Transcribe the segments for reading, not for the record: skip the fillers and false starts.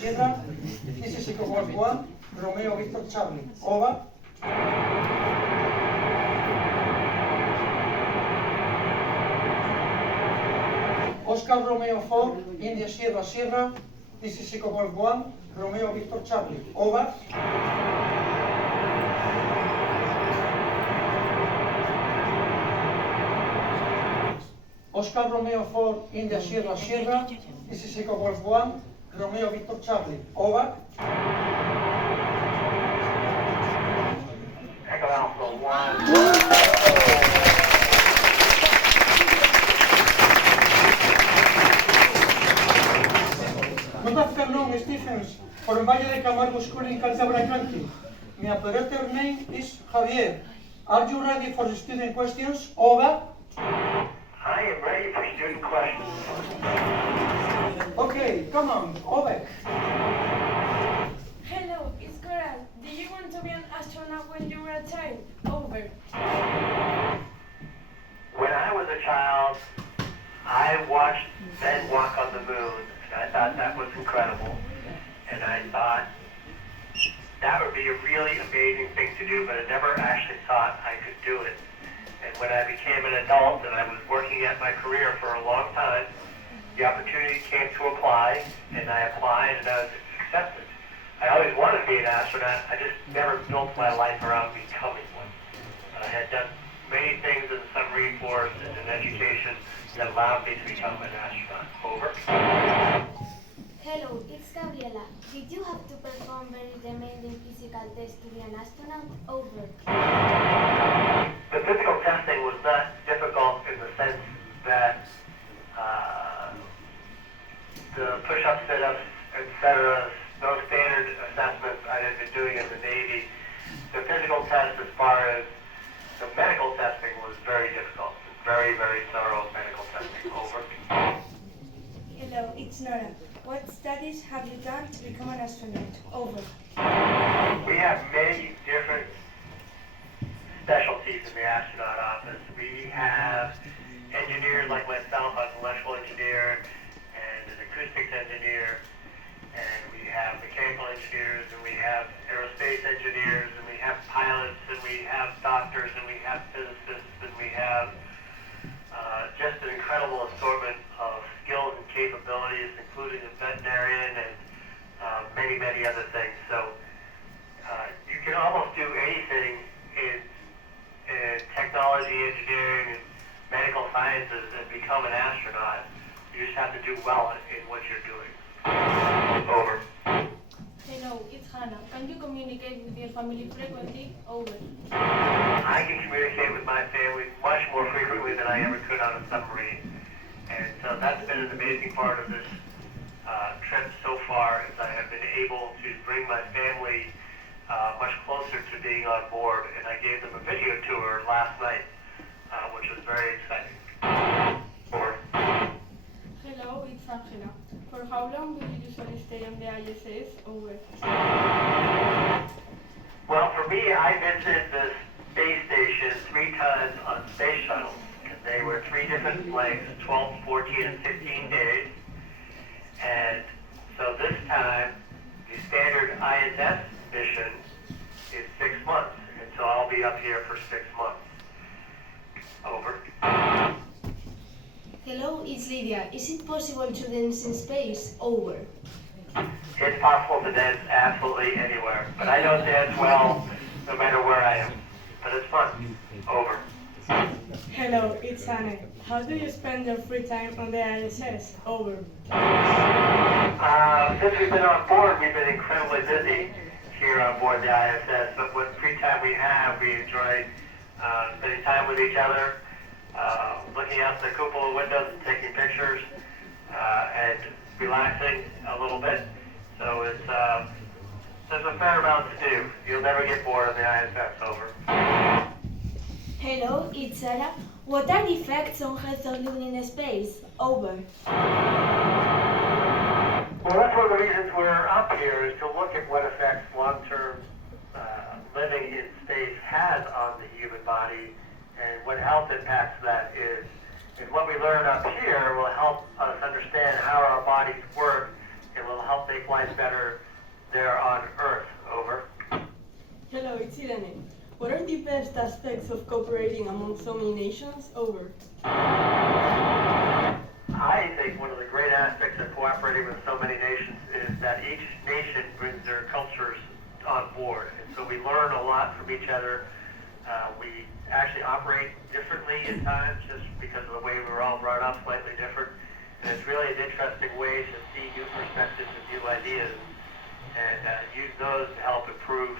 Sierra. This is Echo Golf 1, Romeo Victor Charlie. Over. Oscar Romeo 4, India Sierra Sierra. This is Echo Golf 1, Romeo Victor Charlie. Over. Oscar Romeo 4, India Sierra Sierra. This is Echo Golf 1, Romeo Victor Charlie. Over. Echo Alpha 1. Good afternoon, Stephens, from Valle de Camargo School in Cantabria County. My operator name is Javier. Are you ready for the student questions? Over. I am ready for student questions. Okay, come on, over. Hello, it's Coral. Did you want to be an astronaut when you were a child? Over. When I was a child, I watched men walk on the moon, and I thought that was incredible. And I thought that would be a really amazing thing to do, but I never actually thought I could do it. And when I became an adult and I was working at my career for a long time, the opportunity came to apply, and I applied and I was accepted. I always wanted to be an astronaut, I just never built my life around becoming one. I had done many things in the submarine force and in education that allowed me to become an astronaut. Over. Hello, it's Gabriela. Did you have to perform very demanding physical tests to be an astronaut? Over. The physical testing was not difficult in the sense that the push-ups, sit-ups, etc., those standard assessments I had been doing in the Navy. The physical test, as far as the medical testing, was very difficult. Very, very thorough medical testing. Over. Hello, it's Nora. What studies have you done to become an astronaut? Over. We have many different specialties in the astronaut office. We have engineers like myself, I'm an electrical engineer and an acoustics engineer, and we have mechanical engineers, and we have aerospace engineers, and we have pilots, and we have doctors, and we have physicists, and we have just an incredible assortment of skills and capabilities, including a veterinarian and many, many other things. So you can almost do anything in technology, engineering, and medical sciences and become an astronaut. You just have to do well in what you're doing. Over. Hello, it's Hannah. Can you communicate with your family frequently? Over. I can communicate with my family much more frequently than I ever could on a submarine. And so that's been an amazing part of this trip so far, is I have been able to bring my family much closer to being on board. And I gave them a video tour last night, which was very exciting. Over. Hello, it's Angela. For how long do you usually stay on the ISS? Over. Well, for me, I visited the space station 3 times on space shuttles. And they were 3 different lengths, 12, 14, and 15 days. And so this time, the standard ISS mission is 6 months. And so I'll be up here for 6 months. Over. Hello, it's Lydia. Is it possible to dance in space? Over. It's possible to dance absolutely anywhere, but I don't dance well no matter where I am. But it's fun. Over. Hello, it's Anne. How do you spend your free time on the ISS? Over. Since we've been on board, we've been incredibly busy here on board the ISS, but what free time we have, we enjoy spending time with each other, looking out the cupola windows and taking pictures, and relaxing a little bit. So there's a fair amount to do. You'll never get bored on the ISS. Over. Hello, it's Sarah. What are the effects on health of living in space? Over. Well, that's one of the reasons we're up here, is to look at what effects long-term living in space has on the human body and what health impacts that is. And what we learn up here will help us understand how our bodies work and will help make life life better there on Earth. Over. Hello, it's Irene. What are the best aspects of cooperating among so many nations? Over. I think one of the great aspects of cooperating with so many nations is that each nation brings their cultures on board. And so we learn a lot from each other. We actually operate differently at times just because of the way we were all brought up, slightly different. And it's really an interesting way to see new perspectives and new ideas and use those to help improve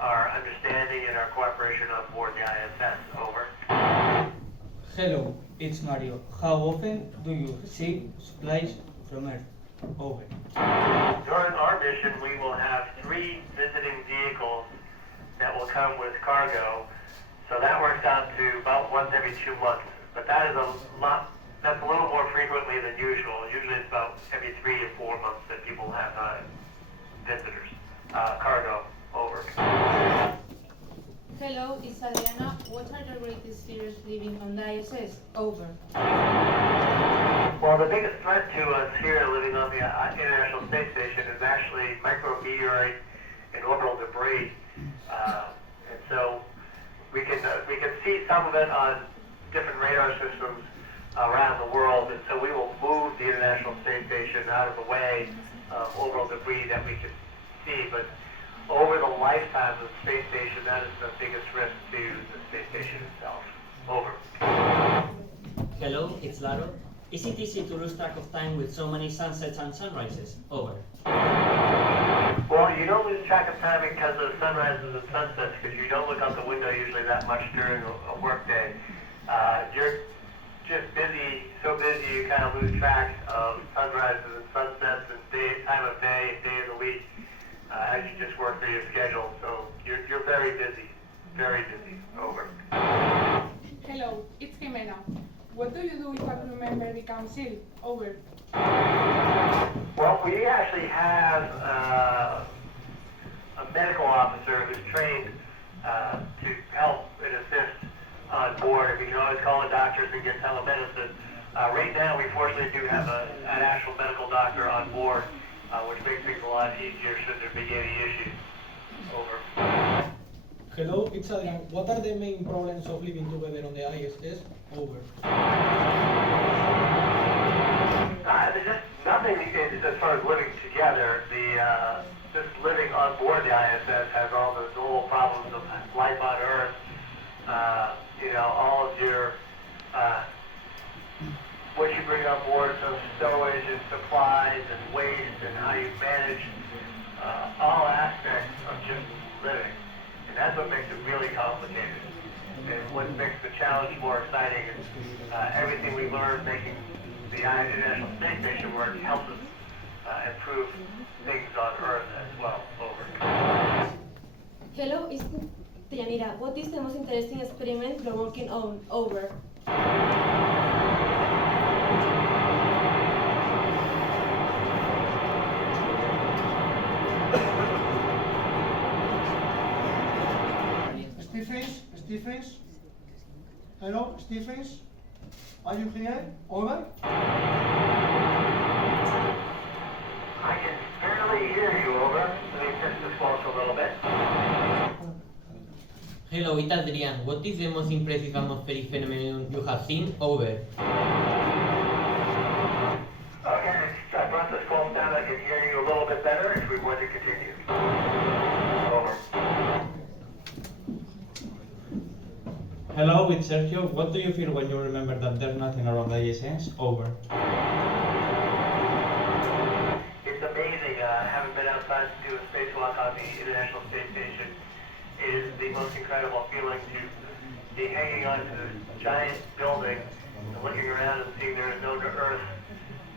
our understanding and our cooperation on board the ISS. Over. Hello, it's Mario. How often do you receive supplies from Earth? Over. During our mission, we will have 3 visiting vehicles that will come with cargo. So that works out to about once every 2 months. But that is a lot, that's a little more frequently than usual. Usually it's about every 3 to 4 months that people have visitors. Cargo. Over. Hello, it's Adriana. What are your greatest fears living on the ISS? Over. Well, the biggest threat to us here living on the International Space Station is actually micrometeorite and orbital debris. And so we can see some of it on different radar systems around the world, and so we will move the International Space Station out of the way of orbital debris that we can see. But over the lifetime of the space station, that is the biggest risk to the space station itself. Over. Hello, it's Laro. Is it easy to lose track of time with so many sunsets and sunrises? Over. Well, you don't lose track of time because of sunrises and sunsets, because you don't look out the window usually that much during a work day. You're just busy, so busy you kind of lose track of sunrises and sunsets and time of day and day of the week as you just work through your schedule. So you're very busy, very busy. Over. Hello, it's Jimena. What do you do if a crew member becomes ill? Over. Well, we actually have a medical officer who's trained to help and assist on board, and we can always call the doctors and get telemedicine. Right now, we fortunately do have an actual medical doctor on board, which makes things a lot easier should there be any issues. Over. Hello, it's Adrian. What are the main problems of living together on the ISS? Over. There's just nothing as far as living together. Just living on board the ISS has all the normal problems of life on Earth. All of your what you bring on board, so stowage and supplies and waste and how you manage all aspects of just living. And that's what makes it really complicated. And what makes the challenge more exciting is everything we learn making the International Space Station work helps us improve things on Earth as well. Over. Hello, it's Yanira. What is the most interesting experiment you're working on? Over. Stephens? Hello, Stephens? Are you here? Over? I can barely hear you. Over. Let me test this close a little bit. Hello, it's Adrian. What is the most impressive atmospheric phenomenon you have seen? Over. Okay, I brought this close down. I can hear you a little bit better if we want to continue. Over. Hello, it's Sergio. What do you feel when you remember that there's nothing around the ISS? Over. It's amazing. Having been outside to do a spacewalk on the International Space Station is the most incredible feeling to be hanging onto this giant building and looking around and seeing there is no Earth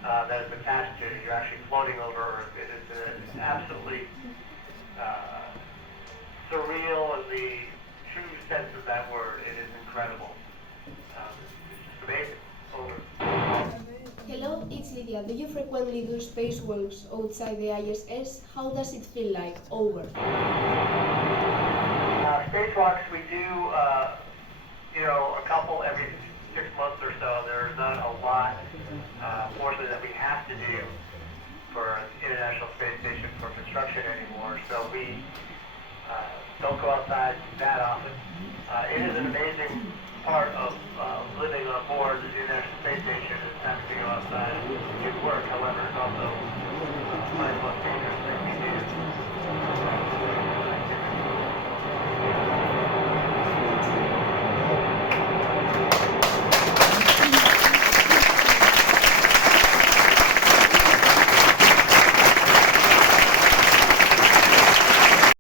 that is attached to it. You're actually floating over Earth. It is absolutely surreal in the true sense of that word. It is incredible. It's just amazing. Over. Hello, it's Lydia. Do you frequently do spacewalks outside the ISS? How does it feel like? Over. Spacewalks, we do, a couple every 6 months or so. There's not a lot, fortunately, that we have to do. for the International Space Station for construction anymore, so we don't go outside that often. It is an amazing part of